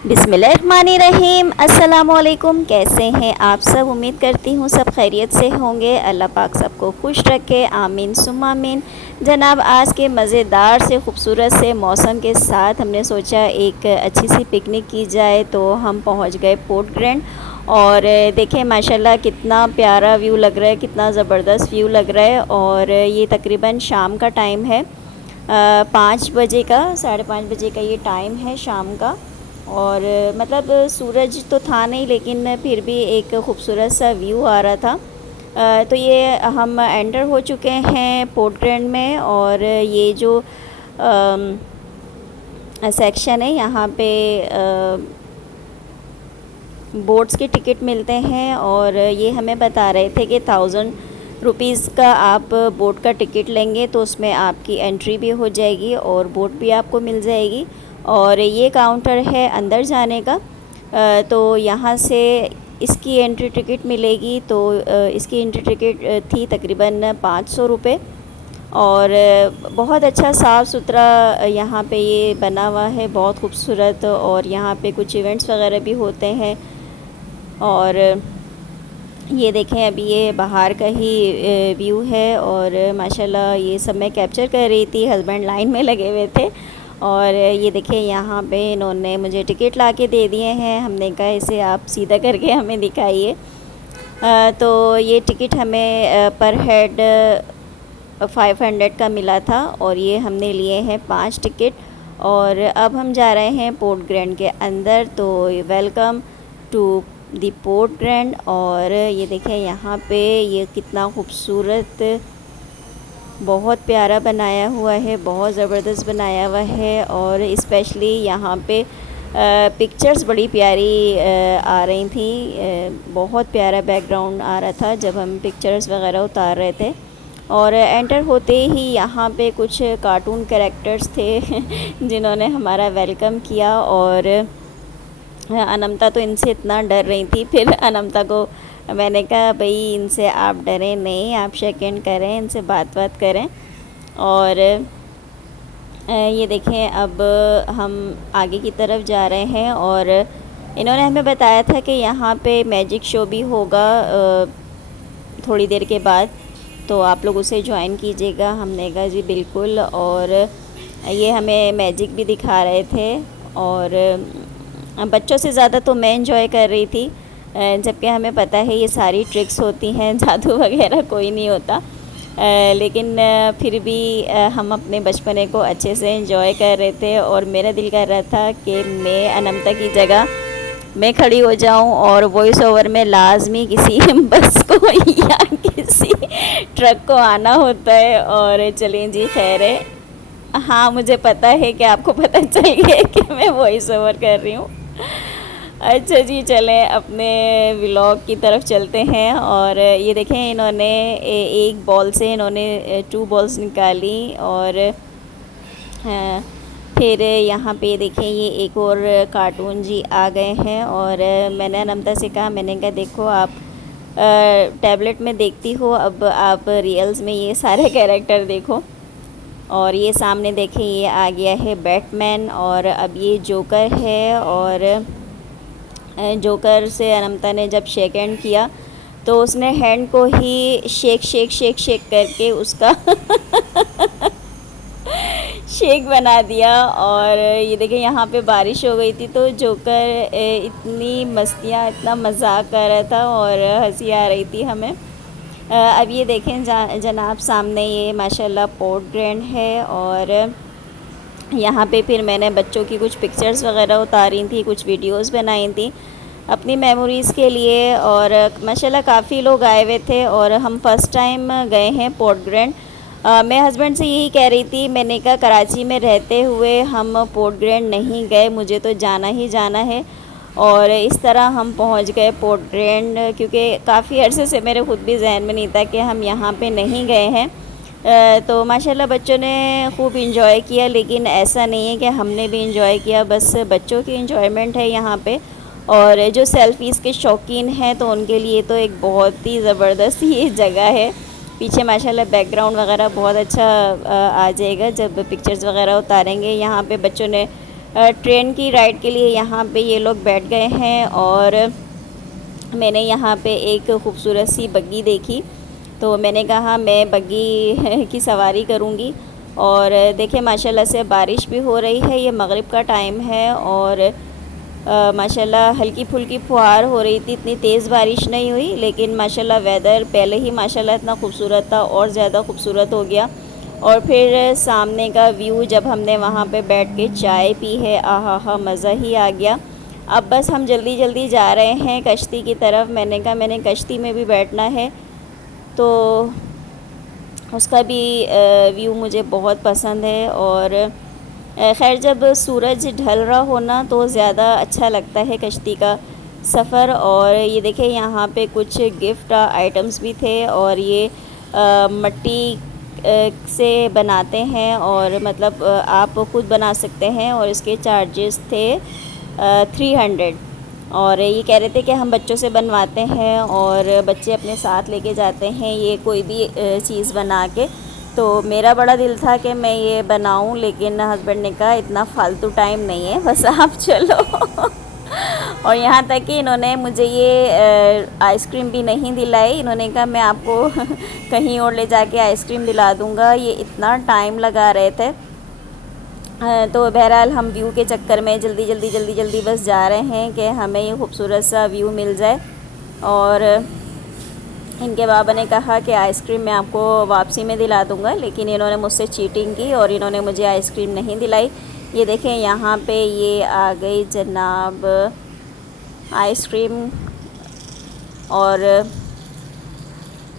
बिस्मिल्लाहिर्रहमानिर्रहीम। अस्सलामुअलैकुम। कैसे हैं आप सब? उम्मीद करती हूँ सब खैरियत से होंगे। अल्लाह पाक सबको खुश रखे, आमीन सुम्मा आमीन। जनाब, आज के मज़ेदार से ख़ूबसूरत से मौसम के साथ हमने सोचा एक अच्छी सी पिकनिक की जाए, तो हम पहुँच गए पोर्ट ग्रैंड। और देखें माशाल्लाह कितना प्यारा व्यू लग रहा है, कितना ज़बरदस्त व्यू लग रहा है। और ये तकरीबन शाम का टाइम है, 5 बजे का, 5:30 बजे का ये टाइम है शाम का। और मतलब सूरज तो था नहीं, लेकिन फिर भी एक ख़ूबसूरत सा व्यू आ रहा था। तो ये हम एंटर हो चुके हैं पोर्ट ग्रैंड में। और ये जो सेक्शन है, यहाँ पे बोट्स के टिकट मिलते हैं। और ये हमें बता रहे थे कि 1000 रुपीज़ का आप बोट का टिकट लेंगे तो उसमें आपकी एंट्री भी हो जाएगी और बोट भी आपको मिल जाएगी। और ये काउंटर है अंदर जाने का। तो यहाँ से इसकी एंट्री टिकट मिलेगी। तो इसकी एंट्री टिकट थी तकरीबन 500 रुपये। और बहुत अच्छा साफ़ सुथरा यहाँ पे ये बना हुआ है, बहुत खूबसूरत। और यहाँ पे कुछ इवेंट्स वगैरह भी होते हैं। और ये देखें, अभी ये बाहर का ही व्यू है। और माशाल्लाह ये सब मैं कैप्चर कर रही थी, हस्बैंड लाइन में लगे हुए थे। और ये देखें, यहाँ पे इन्होंने मुझे टिकट ला के दे दिए हैं। हमने कहा इसे आप सीधा करके हमें दिखाइए। तो ये टिकट हमें पर हेड 500 का मिला था। और ये हमने लिए हैं 5 टिकट। और अब हम जा रहे हैं पोर्ट ग्रैंड के अंदर। तो welcome to the port grand. और ये देखें यहाँ पे ये कितना खूबसूरत, बहुत प्यारा बनाया हुआ है, बहुत ज़बरदस्त बनाया हुआ है। और इस्पेशली यहाँ पे पिक्चर्स बड़ी प्यारी आ रही थी, बहुत प्यारा बैकग्राउंड आ रहा था जब हम पिक्चर्स वगैरह उतार रहे थे। और एंटर होते ही यहाँ पे कुछ कार्टून कैरेक्टर्स थे जिन्होंने हमारा वेलकम किया। और अनमता तो इनसे इतना डर रही थी, फिर अनमता को मैंने कहा भाई इनसे आप डरें नहीं, आप सेकंड करें, इनसे बात करें। और ये देखें, अब हम आगे की तरफ जा रहे हैं। और इन्होंने हमें बताया था कि यहाँ पे मैजिक शो भी होगा थोड़ी देर के बाद, तो आप लोग उसे ज्वाइन कीजिएगा। हमने कहा जी बिल्कुल। और ये हमें मैजिक भी दिखा रहे थे। और बच्चों से ज़्यादा तो मैं इंजॉय कर रही थी, जबकि हमें पता है ये सारी ट्रिक्स होती हैं, जादू वगैरह कोई नहीं होता। लेकिन फिर भी हम अपने बचपने को अच्छे से इंजॉय कर रहे थे। और मेरा दिल कर रहा था कि मैं अनमता की जगह मैं खड़ी हो जाऊं और वॉइस ओवर में लाजमी किसी बस को या किसी ट्रक को आना होता है। और चलें जी, खैर है। हाँ, मुझे पता है कि आपको पता चल गया कि मैं वॉइस ओवर कर रही हूँ। अच्छा जी, चलें अपने व्लॉग की तरफ चलते हैं। और ये देखें, इन्होंने एक बॉल से इन्होंने 2 बॉल्स निकाली। और फिर यहाँ पे देखें, ये एक और कार्टून जी आ गए हैं। और मैंने अनमता से कहा, मैंने कहा देखो आप टैबलेट में देखती हो, अब आप रियल्स में ये सारे कैरेक्टर देखो। और ये सामने देखें, ये आ गया है बैटमैन। और अब ये जोकर है। और जोकर से अनमता ने जब शेक हैंड किया तो उसने हैंड को ही शेक शेक शेक शेक करके उसका शेक बना दिया। और ये देखें, यहाँ पे बारिश हो गई थी, तो जोकर इतनी मस्तियाँ, इतना मजाक कर रहा था और हंसी आ रही थी हमें। अब ये देखें जनाब, सामने ये माशाल्लाह पोर्ट ग्रैंड है। और यहाँ पे फिर मैंने बच्चों की कुछ पिक्चर्स वगैरह उतारी थी, कुछ वीडियोस बनाई थी अपनी मेमोरीज़ के लिए। और माशाल्लाह काफ़ी लोग आए हुए थे। और हम फ़र्स्ट टाइम गए हैं पोर्ट ग्रैंड। मैं हस्बैंड से यही कह रही थी, मैंने कहा कराची में रहते हुए हम पोर्ट ग्रैंड नहीं गए, मुझे तो जाना ही जाना है। और इस तरह हम पहुंच गए पोर्ट ग्रैंड, क्योंकि काफ़ी अरसे से मेरे ख़ुद भी जहन में नहीं था कि हम यहाँ पे नहीं गए हैं। तो माशाल्लाह बच्चों ने खूब इंजॉय किया, लेकिन ऐसा नहीं है कि हमने भी इंजॉय किया, बस बच्चों की इंजॉयमेंट है यहाँ पे। और जो सेल्फ़ीज़ के शौकीन हैं तो उनके लिए तो एक बहुत ही ज़बरदस्त ये जगह है। पीछे माशाल्लाह बैकग्राउंड वगैरह बहुत अच्छा आ जाएगा जब पिक्चर्स वगैरह उतारेंगे। यहाँ पे बच्चों ने ट्रेन की राइड के लिए यहाँ पे ये लोग बैठ गए हैं और मैंने यहाँ पे एक खूबसूरत सी बग्गी देखी, तो मैंने कहा मैं बग्गी की सवारी करूँगी। और देखिए माशाल्लाह से बारिश भी हो रही है, ये मगरिब का टाइम है और माशाल्लाह हल्की फुल्की फुहार हो रही थी, इतनी तेज़ बारिश नहीं हुई, लेकिन माशाल्लाह वेदर पहले ही माशाल्लाह इतना खूबसूरत था और ज़्यादा खूबसूरत हो गया। और फिर सामने का व्यू जब हमने वहाँ पे बैठ के चाय पी है, आहा हा मज़ा ही आ गया। अब बस हम जल्दी जल्दी जा रहे हैं कश्ती की तरफ। मैंने कहा मैंने कश्ती में भी बैठना है, तो उसका भी व्यू मुझे बहुत पसंद है। और खैर जब सूरज ढल रहा हो ना तो ज़्यादा अच्छा लगता है कश्ती का सफ़र। और ये देखें यहाँ पे कुछ गिफ्ट आइटम्स भी थे और ये मिट्टी से बनाते हैं और मतलब आप ख़ुद बना सकते हैं और इसके चार्जेस थे 300। और ये कह रहे थे कि हम बच्चों से बनवाते हैं और बच्चे अपने साथ लेके जाते हैं ये कोई भी चीज़ बना के। तो मेरा बड़ा दिल था कि मैं ये बनाऊं, लेकिन हस्बैंड ने कहा इतना फालतू टाइम नहीं है, बस आप चलो। और यहाँ तक कि इन्होंने मुझे ये आइसक्रीम भी नहीं दिलाई। इन्होंने कहा मैं आपको कहीं और ले जाके आइसक्रीम दिला दूँगा, ये इतना टाइम लगा रहे थे। तो बहरहाल हम व्यू के चक्कर में जल्दी बस जा रहे हैं कि हमें ये खूबसूरत सा व्यू मिल जाए। और इनके बाबा ने कहा कि आइसक्रीम मैं आपको वापसी में दिला दूँगा, लेकिन इन्होंने मुझसे चीटिंग की और इन्होंने मुझे आइसक्रीम नहीं दिलाई। ये देखें यहाँ पे ये आ गई जनाब आइसक्रीम। और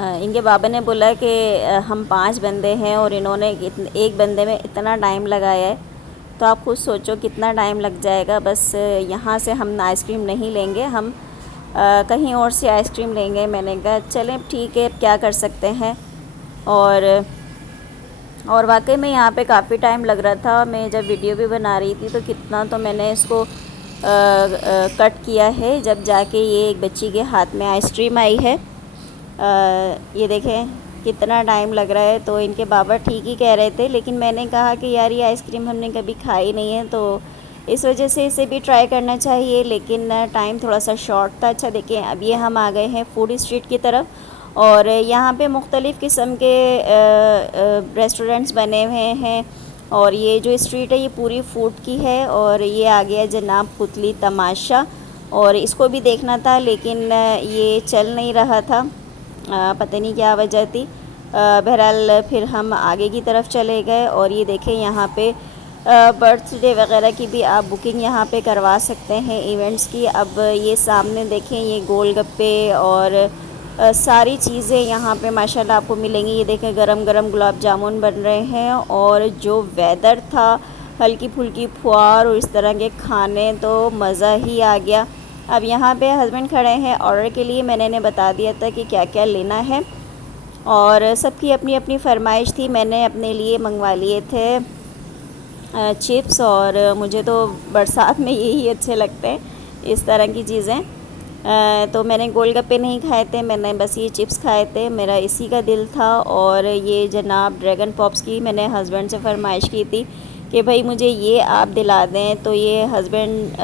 इनके बाबा ने बोला कि हम 5 बंदे हैं और इन्होंने एक बंदे में इतना टाइम लगाया है, तो आप खुद सोचो कितना टाइम लग जाएगा। बस यहाँ से हम आइसक्रीम नहीं लेंगे, हम कहीं और से आइसक्रीम लेंगे। मैंने कहा चलें ठीक है, क्या कर सकते हैं। और वाकई में यहाँ पे काफ़ी टाइम लग रहा था। मैं जब वीडियो भी बना रही थी तो कितना तो मैंने इसको कट किया है, जब जाके ये एक बच्ची के हाथ में आइसक्रीम आई है। ये देखें कितना टाइम लग रहा है। तो इनके बाबा ठीक ही कह रहे थे, लेकिन मैंने कहा कि यार ये आइसक्रीम हमने कभी खाई नहीं है, तो इस वजह से इसे भी ट्राई करना चाहिए, लेकिन टाइम थोड़ा सा शॉर्ट था। अच्छा देखें अब ये हम आ गए हैं फूड स्ट्रीट की तरफ और यहाँ पे मुख्तलिफ़ किस्म के रेस्टोरेंट्स बने हुए हैं। और ये जो स्ट्रीट है ये पूरी फूड की है। और ये आ गया जनाब पुतली तमाशा, और इसको भी देखना था लेकिन ये चल नहीं रहा था, पता नहीं क्या वजह थी। बहरहाल फिर हम आगे की तरफ चले गए। और ये देखें यहाँ पे बर्थडे वगैरह की भी आप बुकिंग यहाँ पे करवा सकते हैं इवेंट्स की। अब ये सामने देखें ये गोलगप्पे और सारी चीज़ें यहाँ पे माशाल्लाह आपको मिलेंगी। ये देखें गरम गरम गुलाब जामुन बन रहे हैं और जो वेदर था हल्की फुल्की फुहार और इस तरह के खाने, तो मज़ा ही आ गया। अब यहाँ पे हस्बैंड खड़े हैं ऑर्डर के लिए। मैंने इन्हें बता दिया था कि क्या क्या लेना है और सबकी अपनी अपनी फरमाइश थी। मैंने अपने लिए मंगवा लिए थे चिप्स, और मुझे तो बरसात में यही अच्छे लगते हैं इस तरह की चीज़ें। तो मैंने गोलगप्पे नहीं खाए थे, मैंने बस ये चिप्स खाए थे, मेरा इसी का दिल था। और ये जनाब ड्रैगन पॉप्स की मैंने हस्बैंड से फरमाइश की थी कि भाई मुझे ये आप दिला दें। तो ये हस्बैंड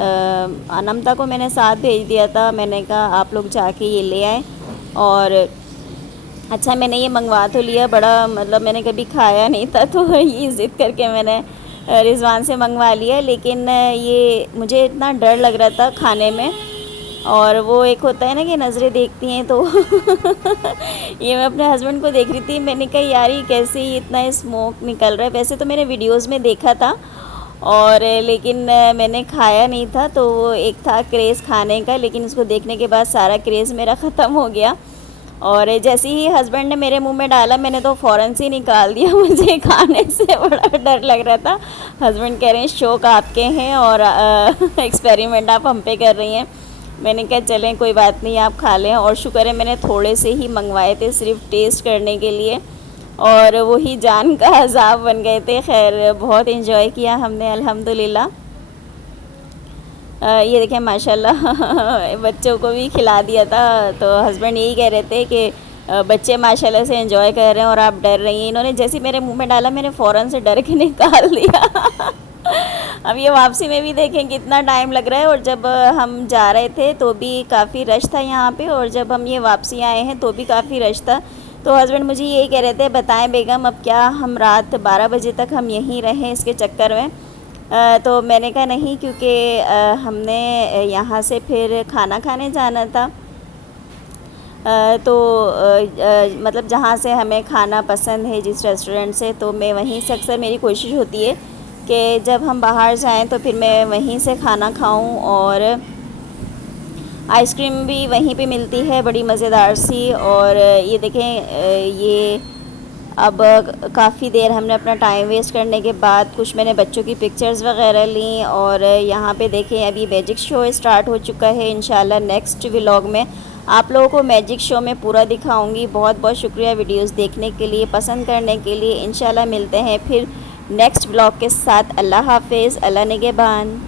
अनमता को मैंने साथ भेज दिया था, मैंने कहा आप लोग जाके ये ले आएँ। और अच्छा मैंने ये मंगवा तो लिया, बड़ा मतलब मैंने कभी खाया नहीं था, तो ये ज़िद करके मैंने रिजवान से मंगवा लिया। लेकिन ये मुझे इतना डर लग रहा था खाने में, और वो एक होता है ना कि नज़रें देखती हैं, तो ये मैं अपने हस्बैंड को देख रही थी। मैंने कहा यार ये कैसे ही इतना स्मोक निकल रहा है। वैसे तो मैंने वीडियोस में देखा था और लेकिन मैंने खाया नहीं था, तो वो एक था क्रेज़ खाने का, लेकिन इसको देखने के बाद सारा क्रेज़ मेरा ख़त्म हो गया। और जैसे ही हस्बैंड ने मेरे मुंह में डाला मैंने तो फ़ौरन से निकाल दिया, मुझे खाने से बड़ा डर लग रहा था। हस्बैंड कह रहे हैं शौक़ आपके हैं और एक्सपेरिमेंट आप हम पे कर रही हैं। मैंने कहा चलें कोई बात नहीं आप खा लें। और शुक्र है मैंने थोड़े से ही मंगवाए थे सिर्फ टेस्ट करने के लिए, और वही जान का अज़ाब बन गए थे। खैर बहुत एंजॉय किया हमने अल्हम्दुलिल्लाह। ये देखें माशाल्लाह बच्चों को भी खिला दिया था। तो हस्बैंड यही कह रहे थे कि बच्चे माशाल्लाह से एंजॉय कर रहे हैं और आप डर रही हैं। इन्होंने जैसे मेरे मुंह में डाला मैंने फ़ौरन से डर के निकाल दिया। अब ये वापसी में भी देखें कितना टाइम लग रहा है। और जब हम जा रहे थे तो भी काफ़ी रश था यहाँ पे, और जब हम ये वापसी आए हैं तो भी काफ़ी रश था। तो हस्बैंड मुझे यही कह रहे थे, बताएं बेगम अब क्या हम रात 12 बजे तक हम यहीं रहें इसके चक्कर में। तो मैंने कहा नहीं, क्योंकि हमने यहाँ से फिर खाना खाने जाना था। तो मतलब जहाँ से हमें खाना पसंद है जिस रेस्टोरेंट से, तो मैं वहीं से अक्सर मेरी कोशिश होती है कि जब हम बाहर जाएं तो फिर मैं वहीं से खाना खाऊं। और आइसक्रीम भी वहीं पे मिलती है बड़ी मज़ेदार सी। और ये देखें, ये अब काफ़ी देर हमने अपना टाइम वेस्ट करने के बाद कुछ मैंने बच्चों की पिक्चर्स वगैरह ली। और यहाँ पे देखें अभी मैजिक शो स्टार्ट हो चुका है। इंशाल्लाह नेक्स्ट व्लॉग में आप लोगों को मैजिक शो में पूरा दिखाऊंगी। बहुत बहुत शुक्रिया वीडियोस देखने के लिए, पसंद करने के लिए। इंशाल्लाह मिलते हैं फिर नेक्स्ट व्लॉग के साथ। अल्लाह हाफिज़, अल्लाह निगहबान।